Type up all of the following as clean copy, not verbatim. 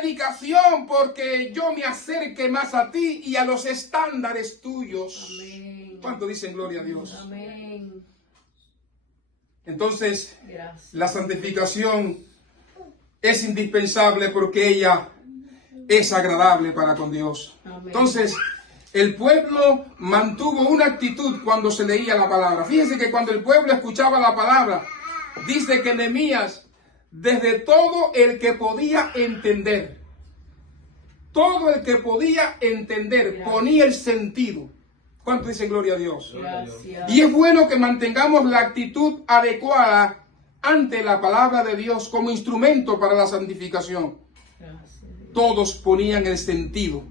dedicación porque yo me acerque más a ti y a los estándares tuyos. Amén. ¿Cuánto dicen gloria a Dios? Amén. Entonces, Gracias. la santificación es indispensable porque ella es agradable para con Dios. Amén. Entonces, el pueblo mantuvo una actitud cuando se leía la palabra. Fíjense que cuando el pueblo escuchaba la palabra, dice que Nehemías, desde todo el que podía entender, ponía el sentido. ¿Cuánto dicen gloria a Dios? Gracias. Y es bueno que mantengamos la actitud adecuada ante la palabra de Dios como instrumento para la santificación. Gracias. Todos ponían el sentido.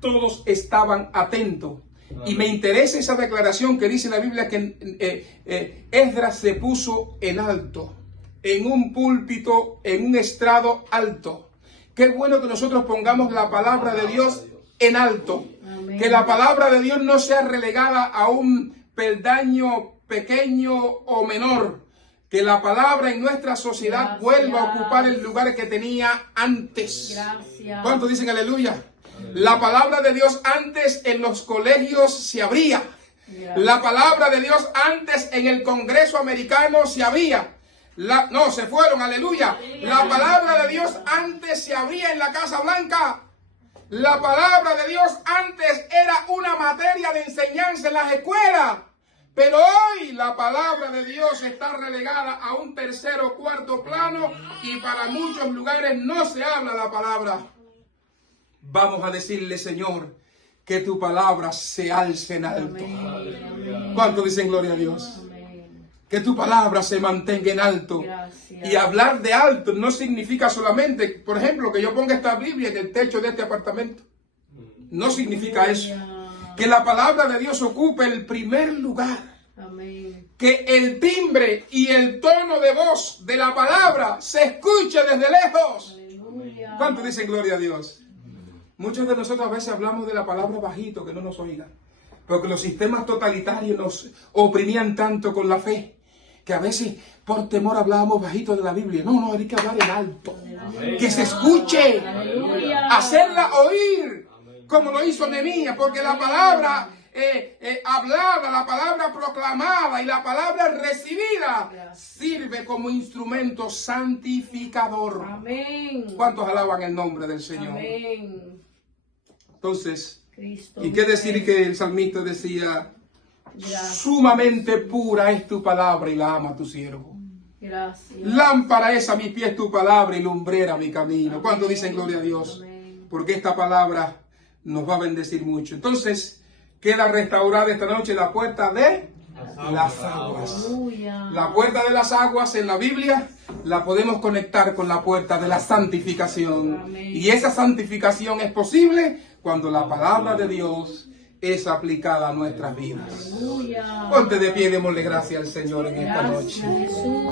Todos estaban atentos. Y me interesa esa declaración que dice la Biblia que Esdras se puso en alto, en un púlpito, en un estrado alto. Qué bueno que nosotros pongamos la palabra de Dios en alto. Amén. Que la palabra de Dios no sea relegada a un peldaño pequeño o menor. Que la palabra en nuestra sociedad vuelva a ocupar el lugar que tenía antes. Gracias. ¿Cuántos dicen aleluya? La palabra de Dios antes en los colegios se abría. La palabra de Dios antes en el Congreso americano se abría. No, se fueron, aleluya. La palabra de Dios antes se abría en la Casa Blanca. La palabra de Dios antes era una materia de enseñanza en las escuelas. Pero hoy la palabra de Dios está relegada a un tercer o cuarto plano y para muchos lugares no se habla la palabra. Vamos a decirle, Señor, que tu palabra se alce en alto. ¿Cuánto dicen gloria a Dios? Amén. Que tu palabra se mantenga en alto. Gracias. Y hablar de alto no significa solamente, por ejemplo, que yo ponga esta Biblia en el techo de este apartamento. No significa eso. Que la palabra de Dios ocupe el primer lugar. Amén. Que el timbre y el tono de voz de la palabra se escuche desde lejos. Aleluya. ¿Cuánto dicen gloria a Dios? Muchos de nosotros a veces hablamos de la palabra bajito, que no nos oigan. Porque los sistemas totalitarios nos oprimían tanto con la fe, que a veces por temor hablábamos bajito de la Biblia. No, hay que hablar en alto. Aleluya. Que se escuche. Aleluya. Hacerla oír, como lo hizo Nehemías, porque la palabra hablada, la palabra proclamada y la palabra recibida sirve como instrumento santificador. Amén. ¿Cuántos alaban el nombre del Señor? Amén. Entonces, Cristo. ¿y qué decir que el salmista decía? Gracias. Sumamente pura es tu palabra y la ama tu siervo. Gracias. Lámpara es a mis pies tu palabra y lumbrera mi camino. ¿Cuántos dicen gloria a Dios? Amén. Porque esta palabra nos va a bendecir mucho. Entonces, queda restaurada esta noche la puerta de las aguas. Aleluya. La puerta de las aguas en la Biblia la podemos conectar con la puerta de la santificación. Amén. Y esa santificación es posible cuando la palabra de Dios es aplicada a nuestras vidas. Aleluya. Ponte de pie y démosle gracias al Señor en esta Gracias, noche. Jesús.